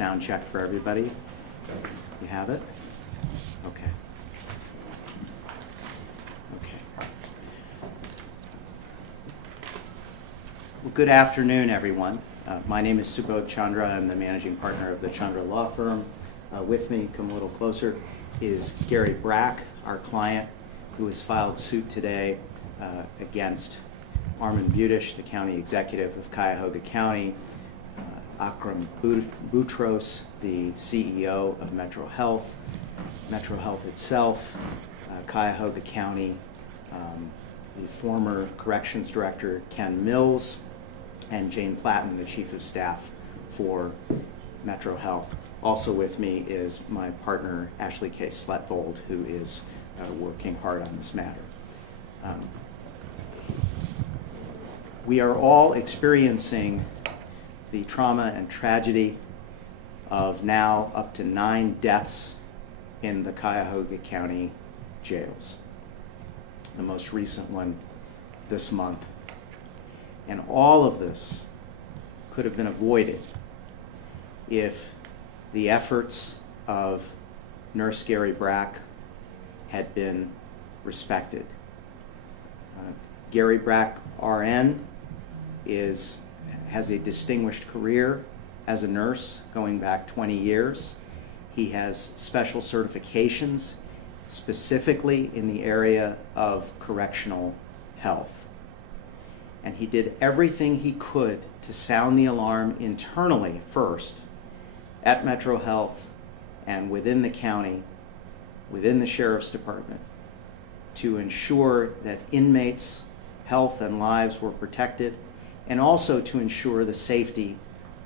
sound check for everybody. You have it? Okay. Okay. Well, good afternoon, everyone. My name is Subodh Chandra. I'm the managing partner of the Chandra Law Firm. With me, come a little closer, is Gary Brack, our client, who has filed suit today against Armin Budish, the county executive of Cuyahoga County, Akram Boutros, the CEO of Metro Health itself, Cuyahoga County, the former corrections director, Ken Mills, and Jane Platten, the chief of staff for Metro Health. Also with me is my partner, Ashley K. Sletvold, who is working hard on this matter. We are all experiencing the trauma and tragedy of now up to 9 deaths in the Cuyahoga County jails. The most recent one this month. And all of this could have been avoided if the efforts of Nurse Gary Brack had been respected. Gary Brack, RN, has a distinguished career as a nurse going back 20 years. He has special certifications specifically in the area of correctional health. And he did everything he could to sound the alarm internally first at Metro Health and within the county, within the sheriff's department, to ensure that inmates' health and lives were protected, and also to ensure the safety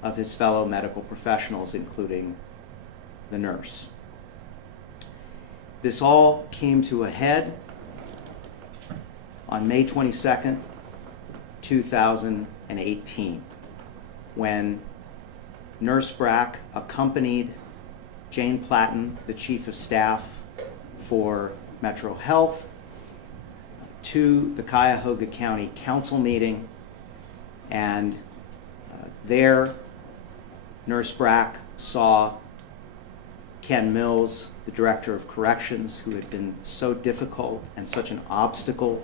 of his fellow medical professionals, including the nurse. This all came to a head on May 22nd, 2018, when Nurse Brack accompanied Jane Platten, the chief of staff for Metro Health, to the Cuyahoga County Council meeting, and there Nurse Brack saw Ken Mills, the director of corrections, who had been so difficult and such an obstacle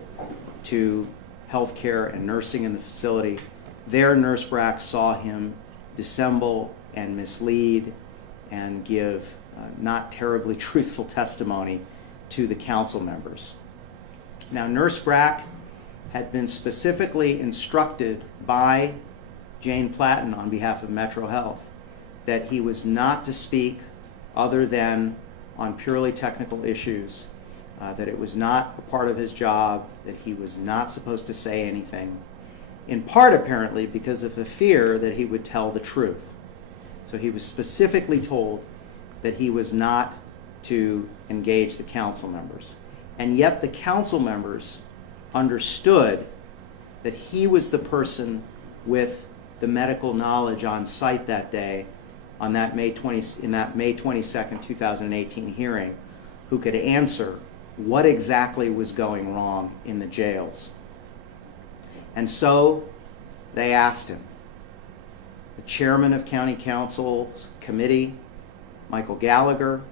to healthcare and nursing in the facility. There Nurse Brack saw him dissemble and mislead and give not terribly truthful testimony to the council members. Now, Nurse Brack had been specifically instructed by Jane Platten on behalf of Metro Health that he was not to speak other than on purely technical issues, that it was not a part of his job, that he was not supposed to say anything, in part apparently because of the fear that he would tell the truth. So he was specifically told that he was not to engage the council members. And yet the council members understood that he was the person with the medical knowledge on site that day in that May 22nd, 2018 hearing, who could answer what exactly was going wrong in the jails. And so they asked him. The chairman of County Council's committee, Michael Gallagher,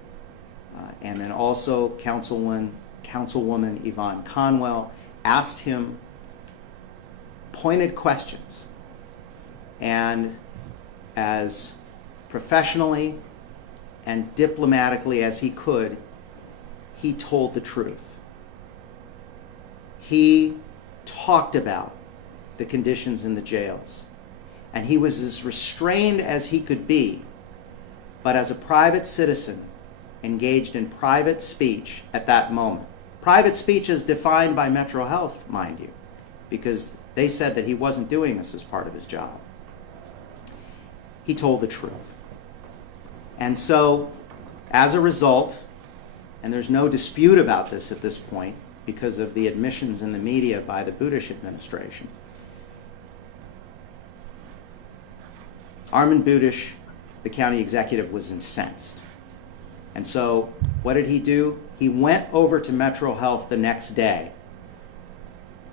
and then also Councilwoman Yvonne Conwell, asked him pointed questions. And as professionally and diplomatically as he could, he told the truth. He talked about the conditions in the jails, and he was as restrained as he could be, but as a private citizen engaged in private speech at that moment. Private speech is defined by Metro Health, mind you, because they said that he wasn't doing this as part of his job. He told the truth. And so, as a result, and there's no dispute about this at this point because of the admissions in the media by the Budish administration, Armin Budish, the county executive, was incensed. And so what did he do? He went over to Metro Health the next day,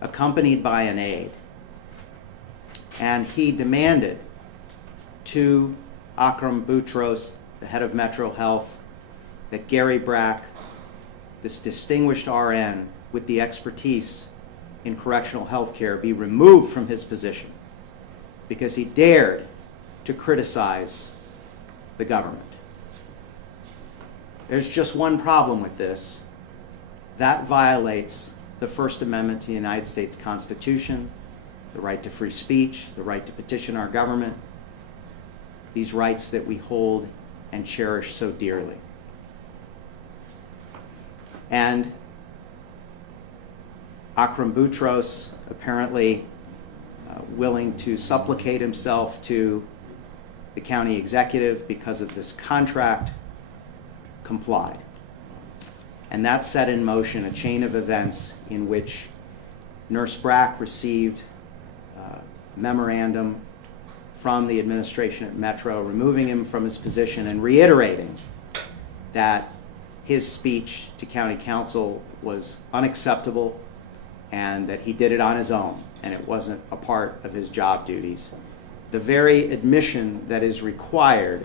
accompanied by an aide, and he demanded to Akram Boutros, the head of Metro Health, that Gary Brack, this distinguished RN with the expertise in correctional health care, be removed from his position because he dared to criticize the government. There's just one problem with this. That violates the First Amendment to the United States Constitution, the right to free speech, the right to petition our government, these rights that we hold and cherish so dearly. And Akram Boutros, apparently willing to supplicate himself to the county executive because of this contract, complied. And that set in motion a chain of events in which Nurse Brack received a memorandum from the administration at Metro, removing him from his position and reiterating that his speech to county council was unacceptable and that he did it on his own and it wasn't a part of his job duties. The very admission that is required,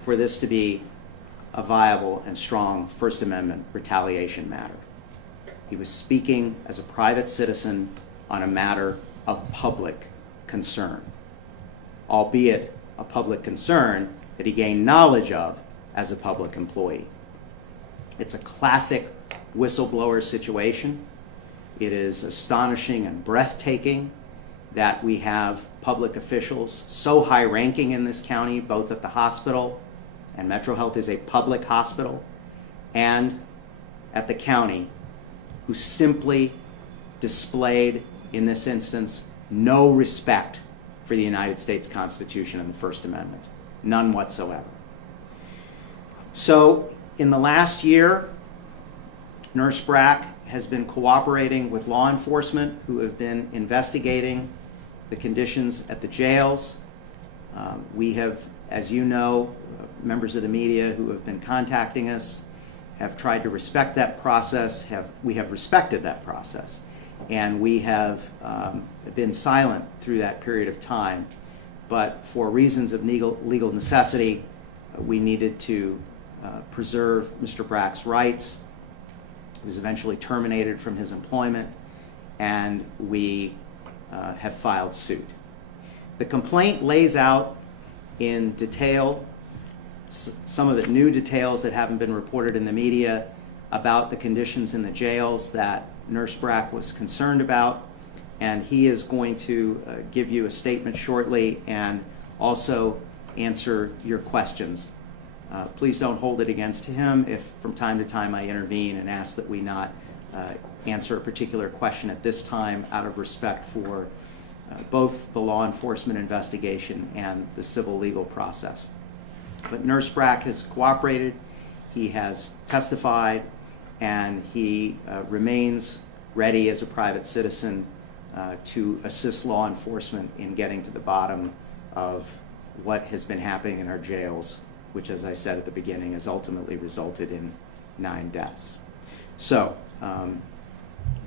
for this to be a viable and strong First Amendment retaliation matter. He was speaking as a private citizen on a matter of public concern, albeit a public concern that he gained knowledge of as a public employee. It's a classic whistleblower situation. It is astonishing and breathtaking that we have public officials so high-ranking in this county, both at the hospital, and Metro Health is a public hospital, and at the county, who simply displayed, in this instance, no respect for the United States Constitution and the First Amendment. None whatsoever. So, in the last year, Nurse Brack has been cooperating with law enforcement who have been investigating the conditions at the jails. We have, as you know, members of the media who have been contacting us have tried to respect that process. We have respected that process, and we have been silent through that period of time. But for reasons of legal necessity, we needed to preserve Mr. Brack's rights. He was eventually terminated from his employment, and we have filed suit. The complaint lays out in detail some of the new details that haven't been reported in the media about the conditions in the jails that Nurse Brack was concerned about, and he is going to give you a statement shortly and also answer your questions. Please don't hold it against him if from time to time I intervene and ask that we not answer a particular question at this time out of respect for both the law enforcement investigation and the civil legal process. But Nurse Brack has cooperated, he has testified, and he remains ready as a private citizen to assist law enforcement in getting to the bottom of what has been happening in our jails, which, as I said at the beginning, has ultimately resulted in 9 deaths. So,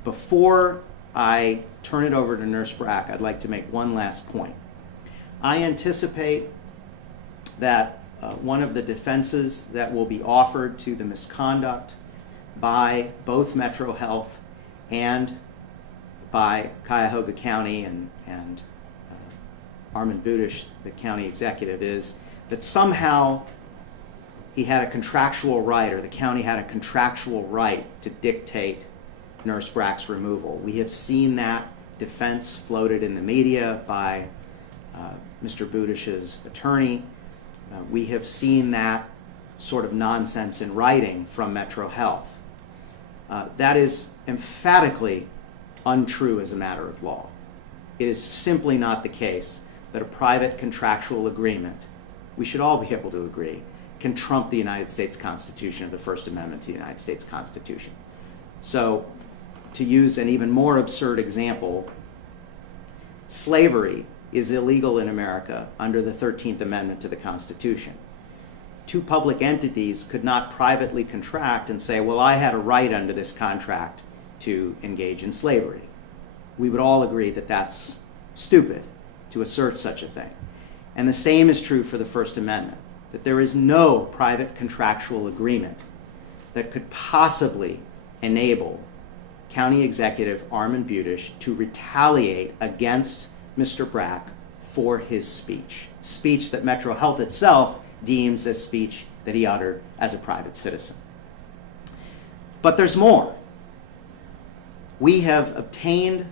before I turn it over to Nurse Brack, I'd like to make one last point. I anticipate that one of the defenses that will be offered to the misconduct by both Metro Health and by Cuyahoga County and Armand Budish, the county executive, is that somehow he had a contractual right, or the county had a contractual right to dictate Nurse Brack's removal. We have seen that defense floated in the media by Mr. Budish's attorney. We have seen that sort of nonsense in writing from Metro Health. That is emphatically untrue as a matter of law. It is simply not the case that a private contractual agreement, we should all be able to agree, can trump the United States Constitution or the First Amendment to the United States Constitution. So, to use an even more absurd example, slavery is illegal in America under the 13th Amendment to the Constitution. Two public entities could not privately contract and say, well, I had a right under this contract to engage in slavery. We would all agree that that's stupid to assert such a thing. And the same is true for the First Amendment, that there is no private contractual agreement that could possibly enable County Executive Armand Budish to retaliate against Mr. Brack for his speech that Metro Health itself deems as speech that he uttered as a private citizen. But there's more. We have obtained,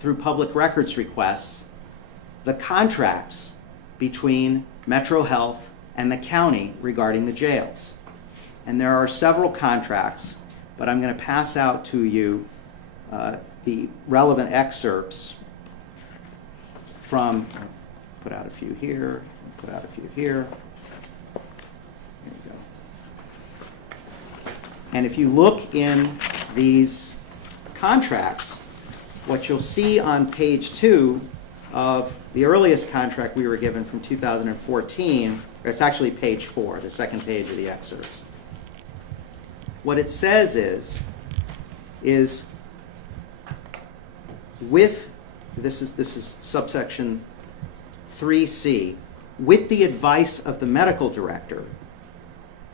through public records requests, the contracts between Metro Health and the county regarding the jails. And there are several contracts, but I'm going to pass out to you the relevant excerpts from, put out a few here, put out a few here. There you go. And if you look in these contracts, what you'll see on page 2 of the earliest contract we were given from 2014, or it's actually page 4, the second page of the excerpts. What it says is with, this is subsection 3C, with the advice of the medical director,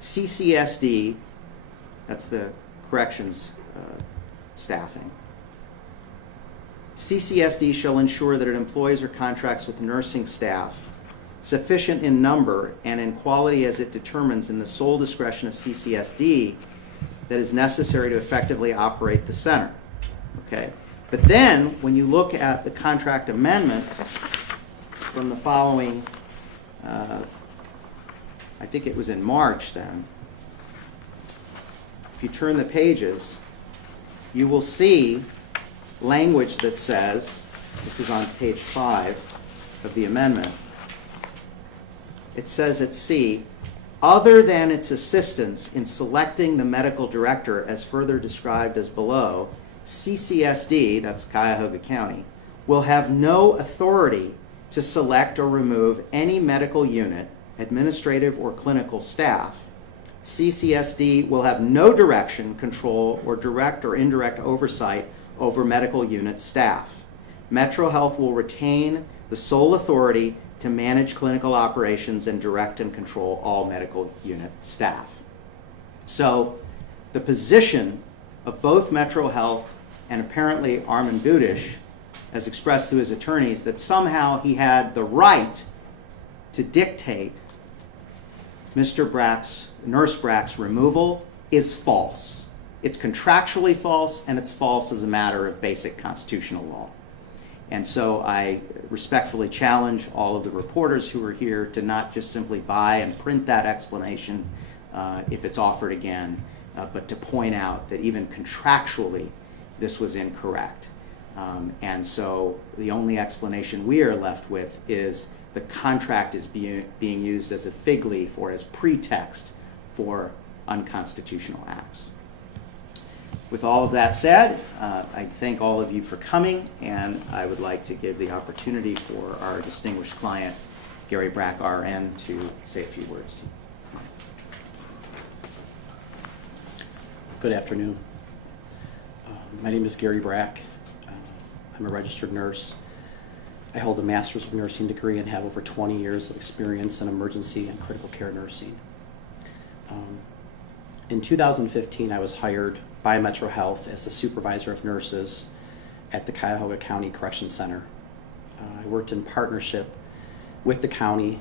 CCSD, that's the corrections staffing, CCSD shall ensure that it employs or contracts with nursing staff sufficient in number and in quality as it determines in the sole discretion of CCSD that is necessary to effectively operate the center. Okay? But then, when you look at the contract amendment from the following, I think it was in March then, if you turn the pages, you will see language that says, this is on page 5 of the amendment, it says at C, other than its assistance in selecting the medical director as further described as below, CCSD, that's Cuyahoga County, will have no authority to select or remove any medical unit, administrative or clinical staff. CCSD will have no direction, control, or direct or indirect oversight over medical unit staff. Metro Health will retain the sole authority to manage clinical operations and direct and control all medical unit staff. So the position of both Metro Health and apparently Armand Budish, as expressed through his attorneys, that somehow he had the right to dictate Mr. Brack's, Nurse Brack's removal is false. It's contractually false, and it's false as a matter of basic constitutional law. And so I respectfully challenge all of the reporters who are here to not just simply buy and print that explanation if it's offered again, but to point out that even contractually this was incorrect. And so the only explanation we are left with is the contract is being used as a fig leaf or as pretext for unconstitutional acts. With all of that said, I thank all of you for coming, and I would like to give the opportunity for our distinguished client, Gary Brack, RN, to say a few words. Good afternoon. My name is Gary Brack. I'm a registered nurse. I hold a master's of nursing degree and have over 20 years of experience in emergency and critical care nursing. In 2015, I was hired by Metro Health as the supervisor of nurses at the Cuyahoga County Correction Center. I worked in partnership with the county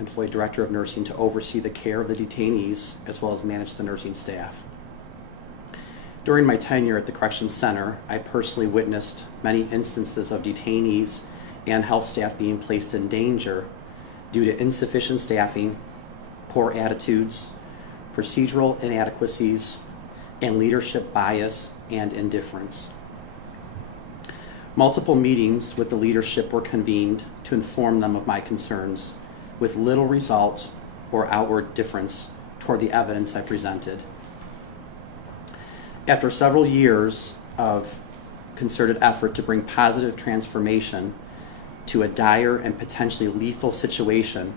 employee director of nursing to oversee the care of the detainees as well as manage the nursing staff. During my tenure at the Correction Center, I personally witnessed many instances of detainees and health staff being placed in danger due to insufficient staffing, poor attitudes, procedural inadequacies, and leadership bias and indifference. Multiple meetings with the leadership were convened to inform them of my concerns, with little result or outward difference toward the evidence I presented. After several years of concerted effort to bring positive transformation to a dire and potentially lethal situation,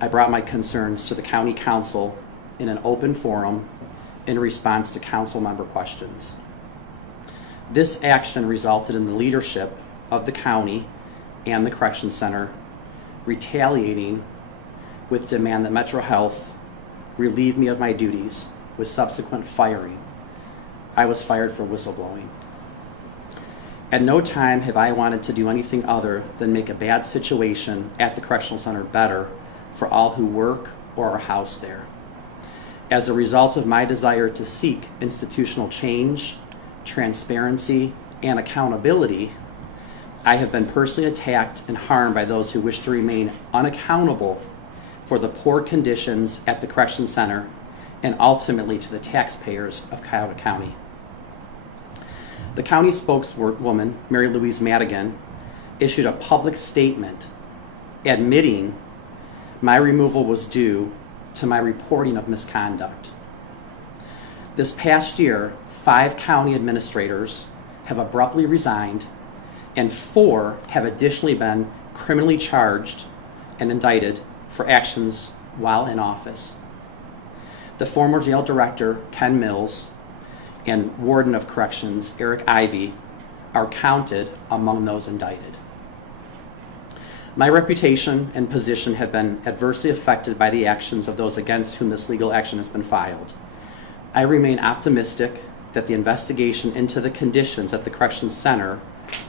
I brought my concerns to the county council in an open forum in response to council member questions. This action resulted in the leadership of the county and the Correction Center, retaliating with demand that Metro Health relieve me of my duties with subsequent firing. I was fired for whistleblowing. At no time have I wanted to do anything other than make a bad situation at the Correctional Center better for all who work or are housed there. As a result of my desire to seek institutional change, transparency, and accountability, I have been personally attacked and harmed by those who wish to remain unaccountable for the poor conditions at the Correction Center and ultimately to the taxpayers of Cuyahoga County. The county spokeswoman, Mary Louise Madigan, issued a public statement admitting my removal was due to my reporting of misconduct. This past year, 5 county administrators have abruptly resigned and 4 have additionally been criminally charged and indicted for actions while in office. The former jail director, Ken Mills, and Warden of Corrections, Eric Ivey, are counted among those indicted. My reputation and position have been adversely affected by the actions of those against whom this legal action has been filed. I remain optimistic that the investigation into the conditions at the Corrections Center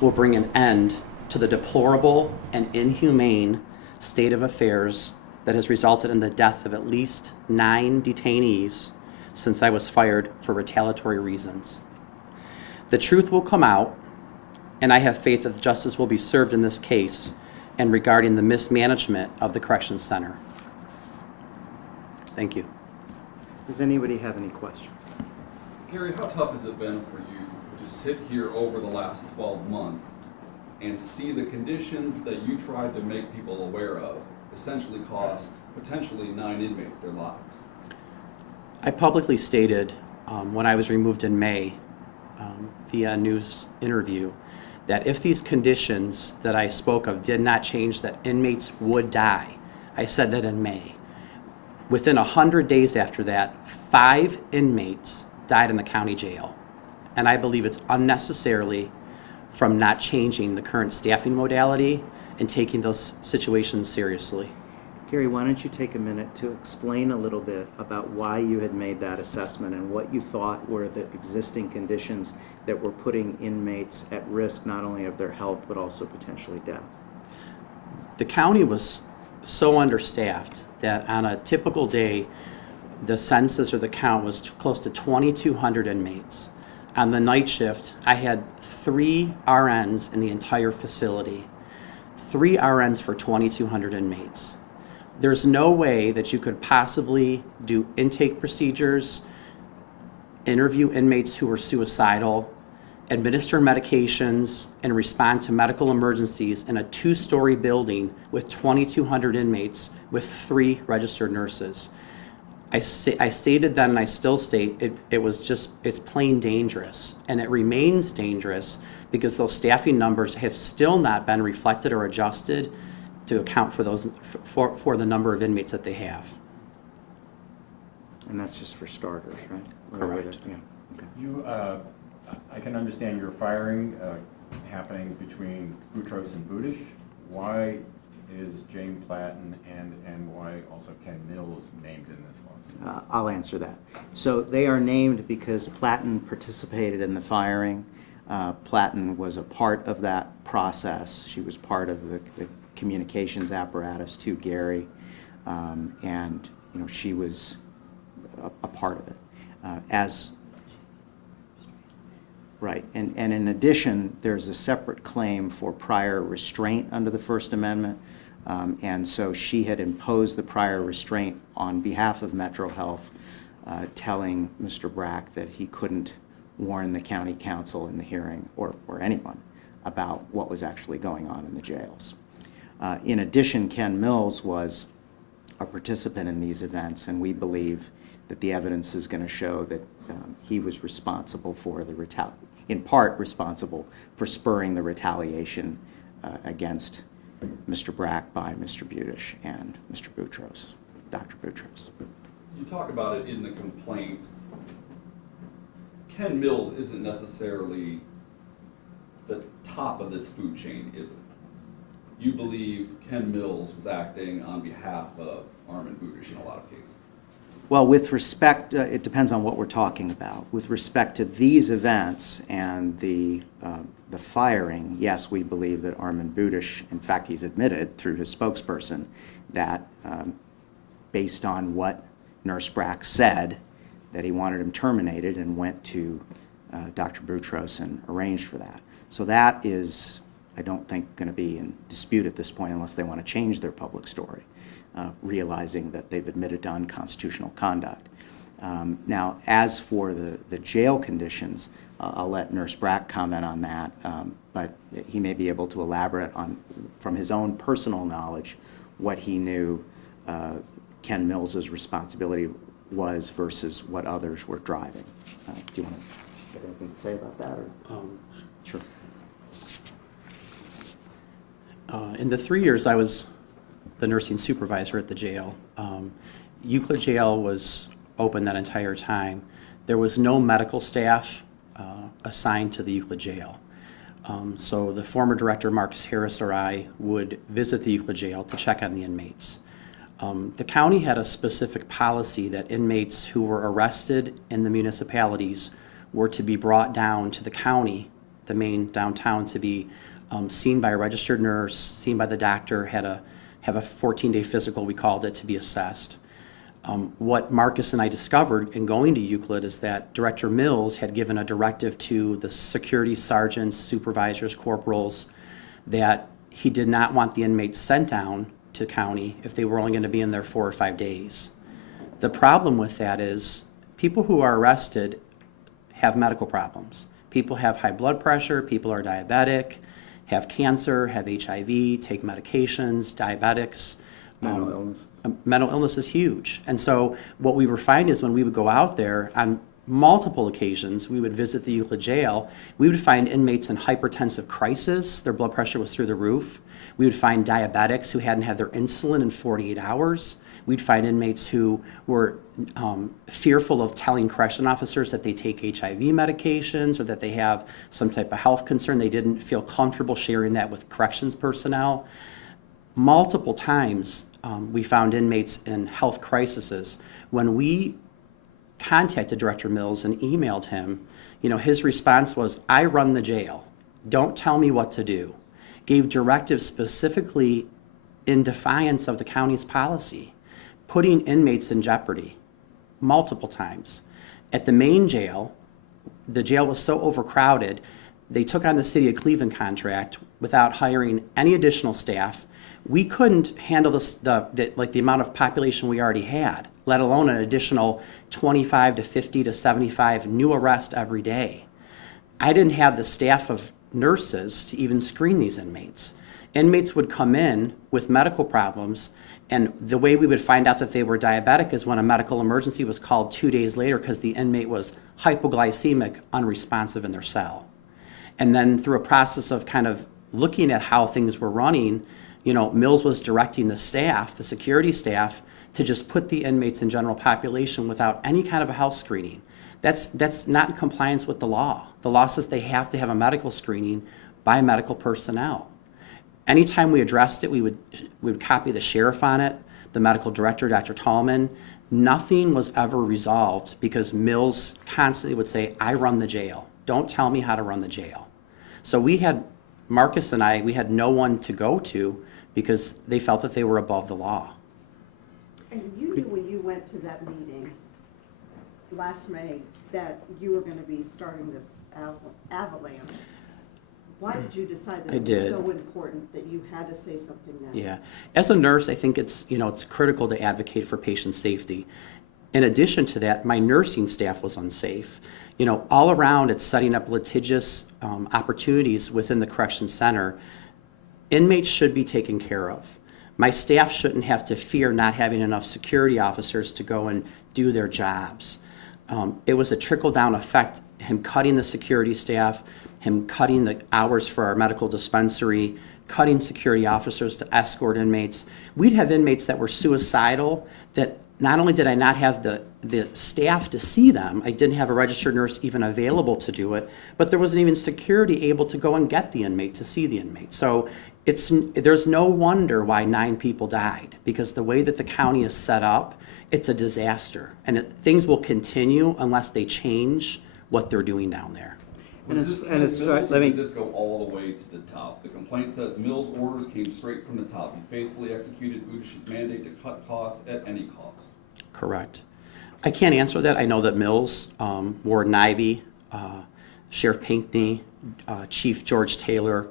will bring an end to the deplorable and inhumane state of affairs that has resulted in the death of at least 9 detainees since I was fired for retaliatory reasons. The truth will come out, and I have faith that justice will be served in this case and regarding the mismanagement of the Corrections Center. Thank you. Does anybody have any questions? Gary, how tough has it been for you to sit here over the last 12 months and see the conditions that you tried to make people aware of essentially cost potentially 9 inmates their lives? I publicly stated when I was removed in May via a news interview that if these conditions that I spoke of did not change, that inmates would die. I said that in May. Within 100 days after that, 5 inmates died in the county jail. And I believe it's unnecessarily from not changing the current staffing modality and taking those situations seriously. Gary, why don't you take a minute to explain a little bit about why you had made that assessment and what you thought were the existing conditions that were putting inmates at risk not only of their health but also potentially death? The county was so understaffed that on a typical day, the census or the count was close to 2,200 inmates. On the night shift, I had 3 RNs in the entire facility, 3 RNs for 2,200 inmates. There's no way that you could possibly do intake procedures, interview inmates who are suicidal, administer medications, and respond to medical emergencies in a 2-story building with 2,200 inmates with 3 registered nurses. I stated then, and I still state, it's plain dangerous. And it remains dangerous because those staffing numbers have still not been reflected or adjusted to account for those for the number of inmates that they have. And that's just for starters, right? Correct. Yeah. Okay. You, I can understand your firing happening between Boutros and Budish. Why is Jane Platten and why also Ken Mills named in this lawsuit? I'll answer that. So they are named because Platten participated in the firing. Platten was a part of that process. She was part of the communications apparatus to Gary, and she was a part of it. Right, and in addition, there's a separate claim for prior restraint under the First Amendment, and so she had imposed the prior restraint on behalf of Metro Health, telling Mr. Brack that he couldn't warn the county council in the hearing, or anyone, about what was actually going on in the jails. In addition, Ken Mills was a participant in these events, and we believe that the evidence is going to show that he was responsible for in part responsible for spurring the retaliation against Mr. Brack by Mr. Budish and Mr. Boutros, Dr. Boutros. You talk about it in the complaint. Ken Mills isn't necessarily the top of this food chain, is it? you believe Ken Mills was acting on behalf of Armin Budish in a lot of cases. Well, with respect, it depends on what we're talking about. With respect to these events and the firing, yes, we believe that Armin Budish, in fact, he's admitted through his spokesperson that based on what Nurse Brack said, that he wanted him terminated and went to Dr. Boutros and arranged for that. So that is, I don't think, going to be in dispute at this point unless they want to change their public story, realizing that they've admitted to unconstitutional conduct. Now, as for the jail conditions, I'll let Nurse Brack comment on that, but he may be able to elaborate on, from his own personal knowledge, what he knew Ken Mills's responsibility was versus what others were driving. Do you want to have anything to say about that? Or? Sure. In the 3 years I was the nursing supervisor at the jail, Euclid Jail was open that entire time. There was no medical staff assigned to the Euclid Jail. So the former director, Marcus Harris, or I would visit the Euclid Jail to check on the inmates. The county had a specific policy that inmates who were arrested in the municipalities were to be brought down to the county, the main downtown, to be seen by a registered nurse, seen by the doctor, have a 14-day physical, we called it, to be assessed. What Marcus and I discovered in going to Euclid is that Director Mills had given a directive to the security sergeants, supervisors, corporals, that he did not want the inmates sent down to county if they were only going to be in there 4 or 5 days. The problem with that is people who are arrested have medical problems. People have high blood pressure, people are diabetic, have cancer, have HIV, take medications, diabetics. Mental illness. Mental illness is huge. And so what we were finding is when we would go out there on multiple occasions, we would visit the Euclid Jail, we would find inmates in hypertensive crisis, their blood pressure was through the roof. We would find diabetics who hadn't had their insulin in 48 hours. We'd find inmates who were fearful of telling correction officers that they take HIV medications or that they have some type of health concern. They didn't feel comfortable sharing that with corrections personnel. Multiple times we found inmates in health crises. When we contacted Director Mills and emailed him, his response was, "I run the jail. Don't tell me what to do." Gave directives specifically in defiance of the county's policy, putting inmates in jeopardy multiple times. At the main jail, the jail was so overcrowded, they took on the City of Cleveland contract without hiring any additional staff. We couldn't handle the amount of population we already had, let alone an additional 25 to 50 to 75 new arrests every day. I didn't have the staff of nurses to even screen these inmates. Inmates would come in with medical problems, and the way we would find out that they were diabetic is when a medical emergency was called 2 days later because the inmate was hypoglycemic, unresponsive in their cell. And then through a process of kind of looking at how things were running, Mills was directing the staff, the security staff, to just put the inmates in general population without any kind of a health screening. That's not in compliance with the law. The law says they have to have a medical screening by medical personnel. Anytime we addressed it, we would copy the sheriff on it, the medical director, Dr. Tallman. Nothing was ever resolved because Mills constantly would say, "I run the jail. Don't tell me how to run the jail." So Marcus and I, we had no one to go to because they felt that they were above the law. And you knew when you went to that meeting last May that you were going to be starting this avalanche. Why did you decide that it was so important that you had to say something now? Yeah. As a nurse, I think it's critical to advocate for patient safety. In addition to that, my nursing staff was unsafe. All around, it's setting up litigious opportunities within the correction center. Inmates should be taken care of. My staff shouldn't have to fear not having enough security officers to go and do their jobs. It was a trickle-down effect, him cutting the security staff, him cutting the hours for our medical dispensary, cutting security officers to escort inmates. We'd have inmates that were suicidal that not only did I not have the staff to see them, I didn't have a registered nurse even available to do it, but there wasn't even security able to go and get the inmate, to see the inmate. So there's no wonder why 9 people died, because the way that the county is set up, it's a disaster. And things will continue unless they change what they're doing down there. Was this Ken Mills, or did this go all the way to the top? The complaint says Mills' orders came straight from the top. He faithfully executed Budish's mandate to cut costs at any cost. Correct. I can't answer that. I know that Mills, Warden Ivy, Sheriff Pinckney, Chief George Taylor,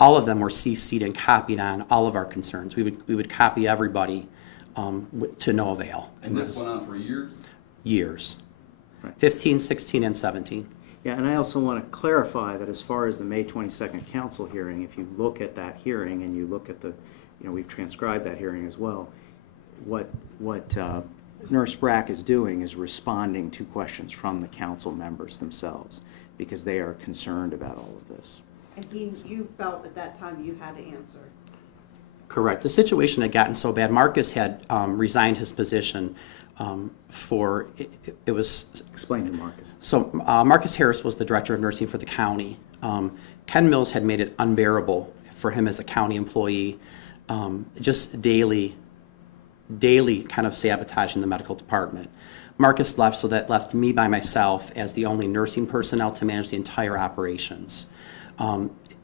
all of them were CC'd and copied on all of our concerns. We would copy everybody to no avail. And this went on for years? Years. Right. 15, 16, and 17. Yeah, and I also want to clarify that as far as the May 22nd council hearing, if you look at that hearing and you look at the, we've transcribed that hearing as well, what Nurse Brack is doing is responding to questions from the council members themselves, because they are concerned about all of this. And you felt at that time you had to answer. Correct. The situation had gotten so bad. Marcus had resigned his position for, it was... Explain to Marcus. So Marcus Harris was the director of nursing for the county. Ken Mills had made it unbearable for him as a county employee, just daily kind of sabotaging the medical department. Marcus left, so that left me by myself as the only nursing personnel to manage the entire operations.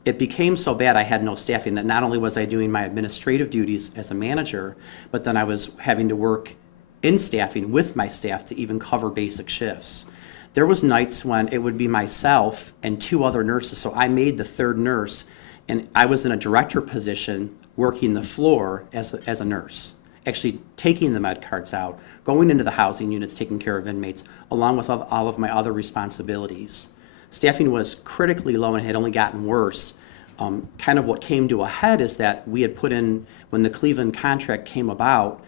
It became so bad I had no staffing that not only was I doing my administrative duties as a manager, but then I was having to work in staffing with my staff to even cover basic shifts. There was nights when it would be myself and 2 other nurses, so I made the 3rd nurse, and I was in a director position working the floor as a nurse, actually taking the med cards out, going into the housing units, taking care of inmates, along with all of my other responsibilities. Staffing was critically low and had only gotten worse. Kind of what came to a head is that we had put in, when the Cleveland contract came about,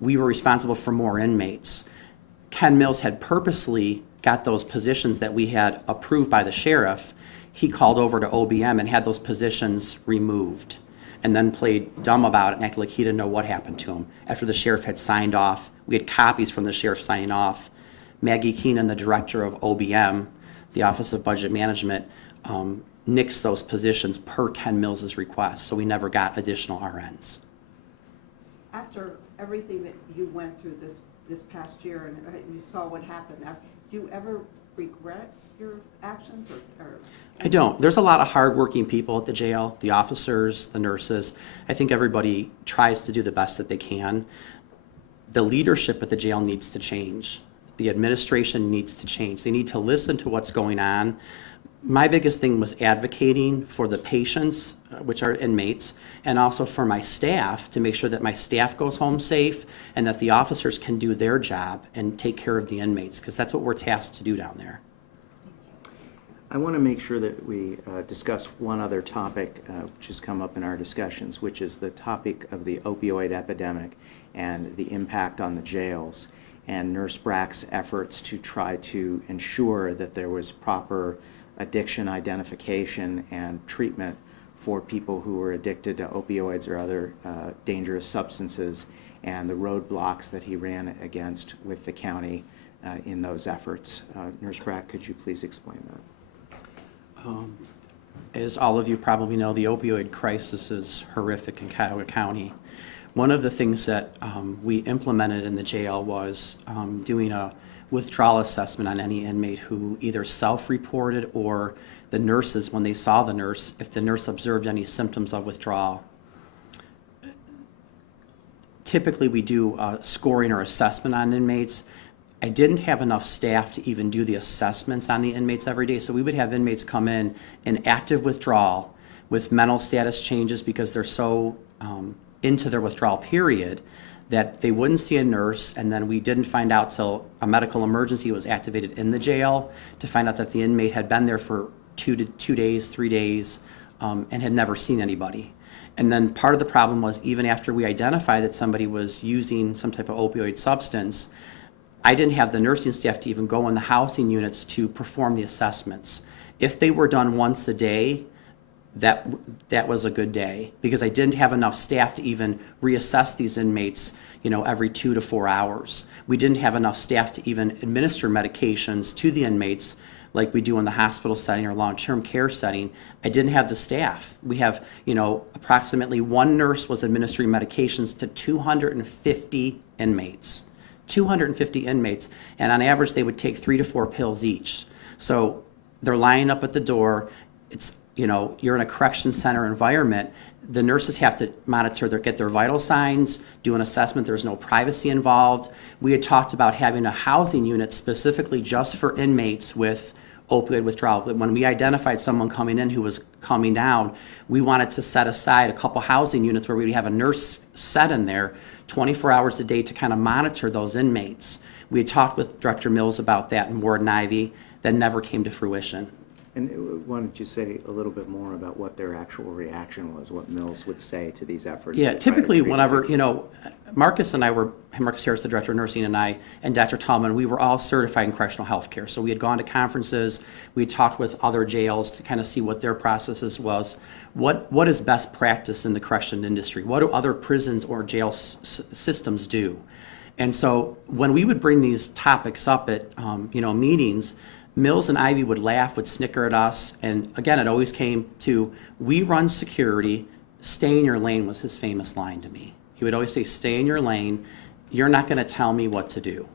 we were responsible for more inmates. Ken Mills had purposely got those positions that we had approved by the sheriff. He called over to OBM and had those positions removed, and then played dumb about it and acted like he didn't know what happened to him. After the sheriff had signed off, we had copies from the sheriff signing off. Maggie Keenan, the director of OBM, the Office of Budget Management, nixed those positions per Ken Mills's request, so we never got additional RNs. After everything that you went through this past year and you saw what happened, do you ever regret your actions or? I don't. There's a lot of hardworking people at the jail, the officers, the nurses. I think everybody tries to do the best that they can. The leadership at the jail needs to change. The administration needs to change. They need to listen to what's going on. My biggest thing was advocating for the patients, which are inmates, and also for my staff, to make sure that my staff goes home safe and that the officers can do their job and take care of the inmates, because that's what we're tasked to do down there. I want to make sure that we discuss one other topic which has come up in our discussions, which is the topic of the opioid epidemic and the impact on the jails, and Nurse Brack's efforts to try to ensure that there was proper addiction identification and treatment for people who were addicted to opioids or other dangerous substances, and the roadblocks that he ran against with the county in those efforts. Nurse Brack, could you please explain that? As all of you probably know, the opioid crisis is horrific in Cuyahoga County. One of the things that we implemented in the jail was doing a withdrawal assessment on any inmate who either self-reported or the nurses, when they saw the nurse, if the nurse observed any symptoms of withdrawal. Typically we do a scoring or assessment on inmates. I didn't have enough staff to even do the assessments on the inmates every day, so we would have inmates come in active withdrawal with mental status changes because they're so into their withdrawal period that they wouldn't see a nurse, and then we didn't find out till a medical emergency was activated in the jail to find out that the inmate had been there for 2 days, 3 days, and had never seen anybody. And then part of the problem was, even after we identified that somebody was using some type of opioid substance, I didn't have the nursing staff to even go in the housing units to perform the assessments. If they were done once a day, that was a good day, because I didn't have enough staff to even reassess these inmates, every 2 to 4 hours. We didn't have enough staff to even administer medications to the inmates like we do in the hospital setting or long-term care setting, I didn't have the staff. We have, approximately one nurse was administering medications to 250 inmates. 250 inmates, and on average, they would take 3 to 4 pills each. So they're lining up at the door. It's, you're in a correction center environment. The nurses have to monitor, get their vital signs, do an assessment. There's no privacy involved. We had talked about having a housing unit specifically just for inmates with opioid withdrawal. But when we identified someone coming in who was coming down, we wanted to set aside a couple housing units where we'd have a nurse set in there 24 hours a day to kind of monitor those inmates. We had talked with Director Mills about that and Warden Ivy. That never came to fruition. And why don't you say a little bit more about what their actual reaction was, what Mills would say to these efforts? Yeah, to try to typically treat whenever, addiction? Marcus and I were, Marcus Harris, the Director of Nursing, and I, and Dr. Tallman, we were all certified in correctional health care. So we had gone to conferences, we had talked with other jails to kind of see what their processes was. What is best practice in the correction industry? What do other prisons or jail systems do? And so when we would bring these topics up at, meetings, Mills and Ivy would laugh, would snicker at us, and again, it always came to, we run security, stay in your lane was his famous line to me. He would always say, stay in your lane, you're not gonna tell me what to do.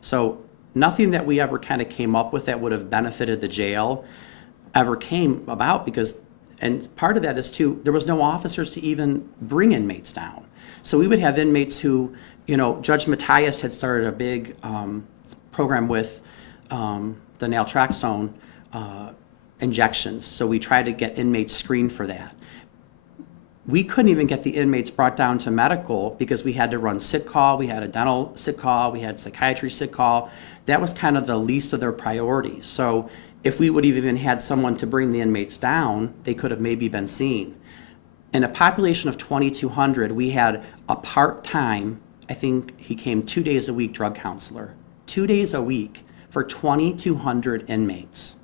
So nothing that we ever kind of came up with that would have benefited the jail ever came about because, and part of that is too, there was no officers to even bring inmates down. So we would have inmates who, Judge Matthias had started a big program with the naltrexone injections. So we tried to get inmates screened for that. We couldn't even get the inmates brought down to medical because we had to run sick call, we had a dental sick call, we had psychiatry sick call. That was kind of the least of their priorities. So if we would have even had someone to bring the inmates down, they could have maybe been seen. In a population of 2,200, we had a part-time, I think he came 2 days a week, drug counselor. 2 days a week for 2,200 inmates.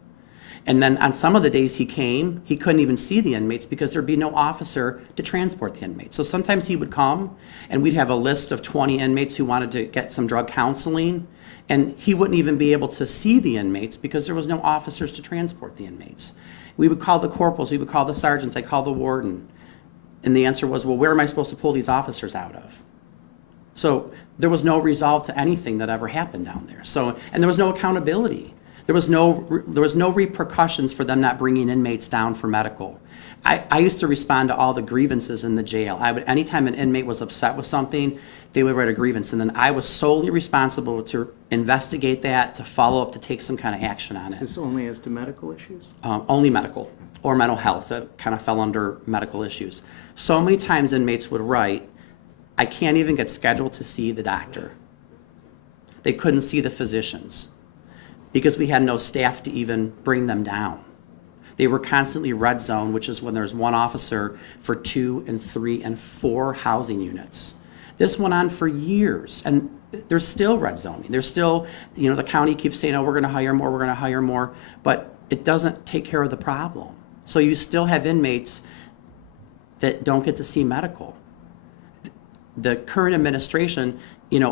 And then on some of the days he came, he couldn't even see the inmates because there'd be no officer to transport the inmates. So sometimes he would come and we'd have a list of 20 inmates who wanted to get some drug counseling, and he wouldn't even be able to see the inmates because there was no officers to transport the inmates. We would call the corporals, we would call the sergeants, I called the warden. And the answer was, well, where am I supposed to pull these officers out of? So there was no resolve to anything that ever happened down there. So, and there was no accountability. There was no repercussions for them not bringing inmates down for medical. I used to respond to all the grievances in the jail. Anytime an inmate was upset with something, they would write a grievance, and then I was solely responsible to investigate that, to follow up, to take some kind of action on Is it. this only as to medical issues? Only medical or mental health. That kind of fell under medical issues. So many times inmates would write, I can't even get scheduled to see the doctor. They couldn't see the physicians because we had no staff to even bring them down. They were constantly red zone, which is when there's one officer for 2 and 3 and 4 housing units. This went on for years, and there's still red zoning. There's still, the county keeps saying, oh, we're gonna hire more, we're gonna hire more, but it doesn't take care of the problem. So you still have inmates that don't get to see medical. The current administration,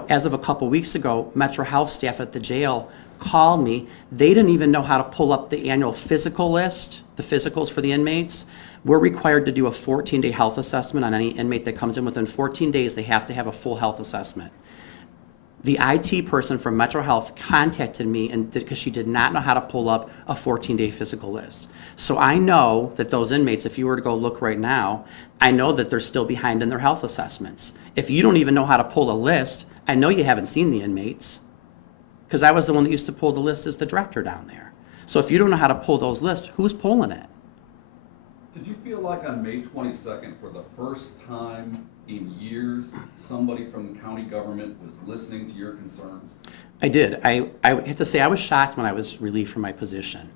as of a couple weeks ago, Metro Health staff at the jail called me. They didn't even know how to pull up the annual physical list, the physicals for the inmates. We're required to do a 14-day health assessment on any inmate that comes in. Within 14 days, they have to have a full health assessment. The IT person from Metro Health contacted me because she did not know how to pull up a 14-day physical list. So I know that those inmates, if you were to go look right now, I know that they're still behind in their health assessments. If you don't even know how to pull a list, I know you haven't seen the inmates, because I was the one that used to pull the list as the director down there. So if you don't know how to pull those lists, who's pulling it? Did you feel like on May 22nd, for the first time in years, somebody from the county government was listening to your concerns? I did. I have to say I was shocked when I was relieved from my position.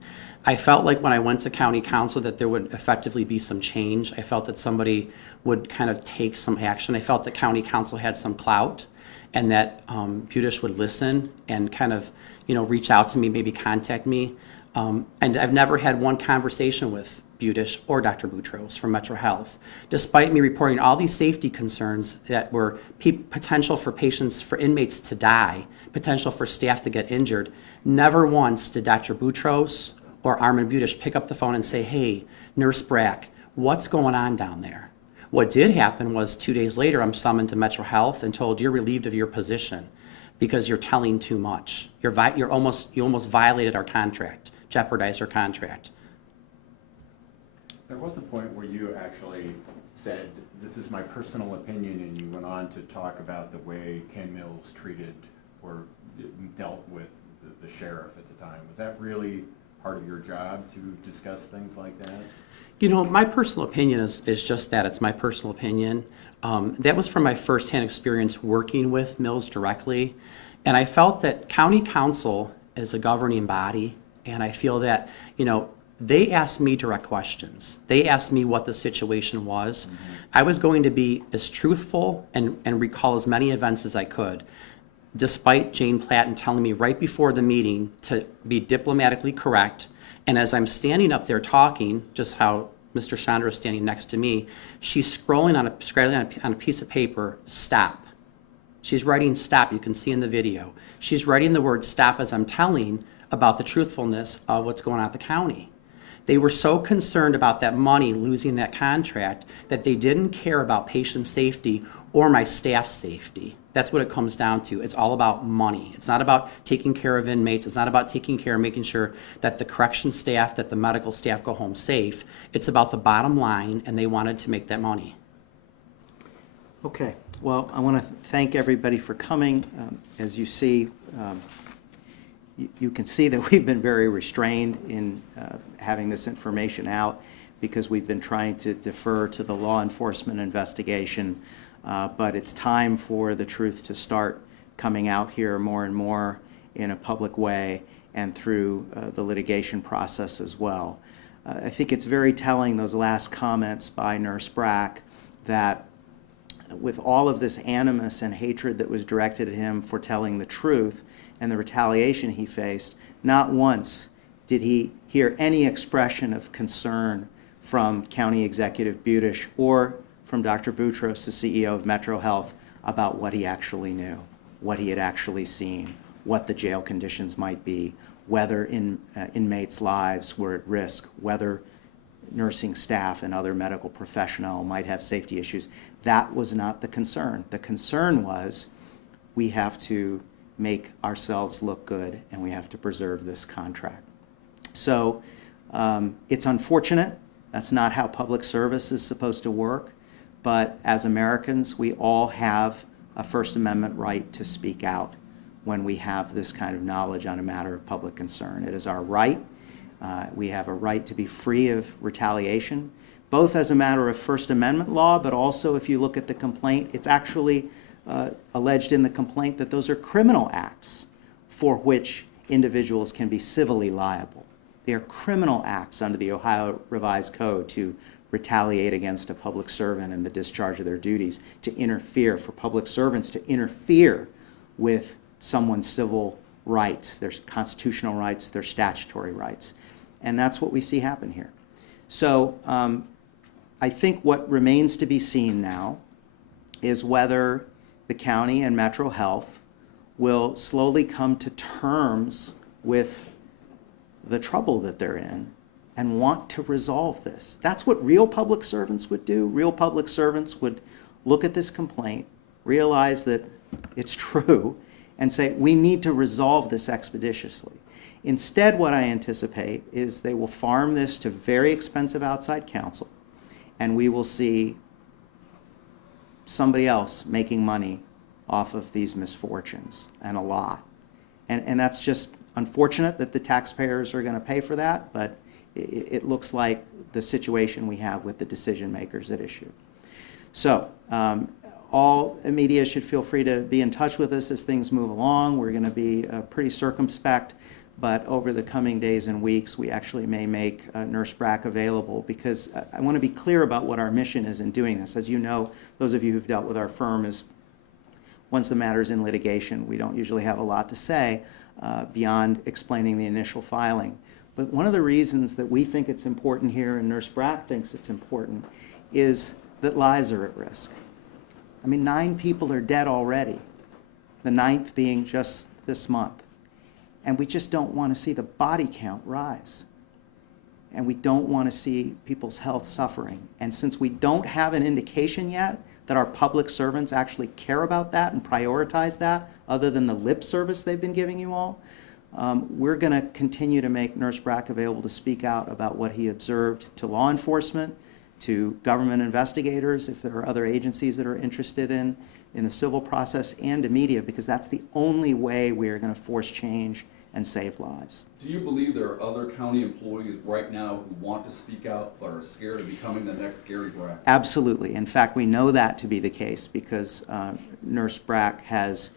I felt like when I went to county council that there would effectively be some change. I felt that somebody would kind of take some action. I felt that county council had some clout, and that Budish would listen and kind of, reach out to me, maybe contact me. And I've never had one conversation with Budish or Dr. Boutros from Metro Health, despite me reporting all these safety concerns that were potential for patients, for inmates to die, potential for staff to get injured. Never once did Dr. Boutros or Armin Budish pick up the phone and say, hey, Nurse Brack, what's going on down there? What did happen was 2 days later, I'm summoned to Metro Health and told you're relieved of your position because you're telling too much. You almost violated our contract, jeopardized our contract. There was a point where you actually said, this is my personal opinion, and you went on to talk about the way Ken Mills treated or dealt with the sheriff at the time. Was that really part of your job to discuss things like that? You know, my personal opinion is just that. It's my personal opinion. That was from my firsthand experience working with Mills directly. And I felt that county council is a governing body, and I feel that, you know, they asked me direct questions. They asked me what the situation was. Mm-hmm. I was going to be as truthful and recall as many events as I could, despite Jane Platten telling me right before the meeting to be diplomatically correct. And as I'm standing up there talking, just how Mr. Chandra is standing next to me, she's scrolling on a piece of paper, stop. She's writing stop, you can see in the video. She's writing the word stop as I'm telling about the truthfulness of what's going on at the county. They were so concerned about that money, losing that contract, that they didn't care about patient safety or my staff's safety. That's what it comes down to. It's all about money. It's not about taking care of inmates. It's not about taking care of making sure that the correction staff, that the medical staff go home safe. It's about the bottom line, and they wanted to make that money. Okay, well, I want to thank everybody for coming. As you see, you can see that we've been very restrained in having this information out because we've been trying to defer to the law enforcement investigation. But it's time for the truth to start coming out here more and more in a public way and through the litigation process as well. I think it's very telling, those last comments by Nurse Brack, that with all of this animus and hatred that was directed at him for telling the truth and the retaliation he faced, not once did he hear any expression of concern from County Executive Budish or from Dr. Boutros, the CEO of Metro Health, about what he actually knew, what he had actually seen, what the jail conditions might be, whether inmates' lives were at risk, whether nursing staff and other medical professionals might have safety issues. That was not the concern. The concern was we have to make ourselves look good and we have to preserve this contract. So it's unfortunate. That's not how public service is supposed to work. But as Americans, we all have a First Amendment right to speak out when we have this kind of knowledge on a matter of public concern. It is our right. We have a right to be free of retaliation, both as a matter of First Amendment law, but also if you look at the complaint, it's actually alleged in the complaint that those are criminal acts for which individuals can be civilly liable. They are criminal acts under the Ohio Revised Code to retaliate against a public servant in the discharge of their duties, to interfere, for public servants to interfere with someone's civil rights, their constitutional rights, their statutory rights. And that's what we see happen here. So I think what remains to be seen now is whether the county and Metro Health will slowly come to terms with the trouble that they're in and want to resolve this. That's what real public servants would do. Real public servants would look at this complaint, realize that it's true, and say, we need to resolve this expeditiously. Instead, what I anticipate is they will farm this to very expensive outside counsel, and we will see somebody else making money off of these misfortunes, and a lot. And that's just unfortunate that the taxpayers are going to pay for that, but it looks like the situation we have with the decision makers at issue. So all media should feel free to be in touch with us as things move along. We're going to be pretty circumspect, but over the coming days and weeks, we actually may make Nurse Brack available, because I want to be clear about what our mission is in doing this. As you know, those of you who've dealt with our firm, is once the matter's in litigation, we don't usually have a lot to say beyond explaining the initial filing. But one of the reasons that we think it's important here, and Nurse Brack thinks it's important, is that lives are at risk. I mean, 9 people are dead already, the 9th being just this month. And we just don't want to see the body count rise. And we don't want to see people's health suffering. And since we don't have an indication yet that our public servants actually care about that and prioritize that, other than the lip service they've been giving you all, we're going to continue to make Nurse Brack available to speak out about what he observed to law enforcement, to government investigators, if there are other agencies that are interested in the civil process, and to media, because that's the only way we are going to force change and save lives. Do you believe there are other county employees right now who want to speak out but are scared of becoming the next Gary Brack? Absolutely. In fact, we know that to be the case because Nurse Brack has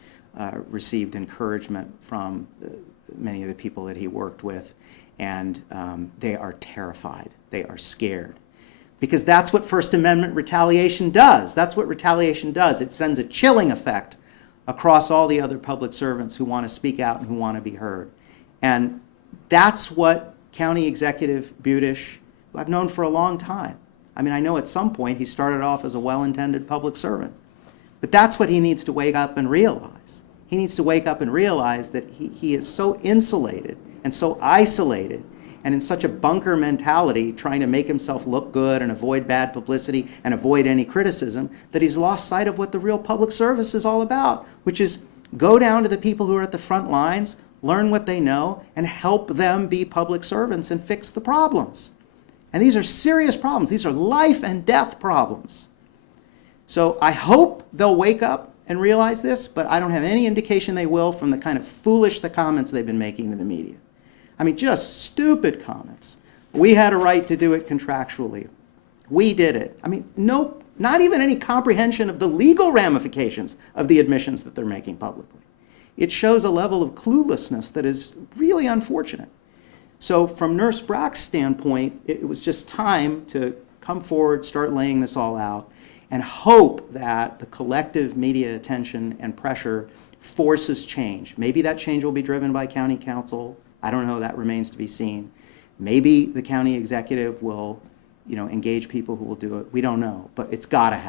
received encouragement from many of the people that he worked with, and they are terrified. They are scared. Because that's what First Amendment retaliation does. That's what retaliation does. It sends a chilling effect across all the other public servants who want to speak out and who want to be heard. And that's what County Executive Budish, who I've known for a long time. I mean, I know at some point he started off as a well-intended public servant. But that's what he needs to wake up and realize. He needs to wake up and realize that he is so insulated and so isolated and in such a bunker mentality, trying to make himself look good and avoid bad publicity and avoid any criticism, that he's lost sight of what the real public service is all about, which is go down to the people who are at the front lines, learn what they know, and help them be public servants and fix the problems. And these are serious problems. These are life and death problems. So I hope they'll wake up and realize this, but I don't have any indication they will from the kind of foolish comments they've been making to the media. I mean, just stupid comments. We had a right to do it contractually. We did it. I mean, no, not even any comprehension of the legal ramifications of the admissions that they're making publicly. It shows a level of cluelessness that is really unfortunate. So from Nurse Brack's standpoint, it was just time to come forward, start laying this all out, and hope that the collective media attention and pressure forces change. Maybe that change will be driven by county council. I don't know, that remains to be seen. Maybe the county executive will, engage people who will do it. We don't know, but it's got to happen.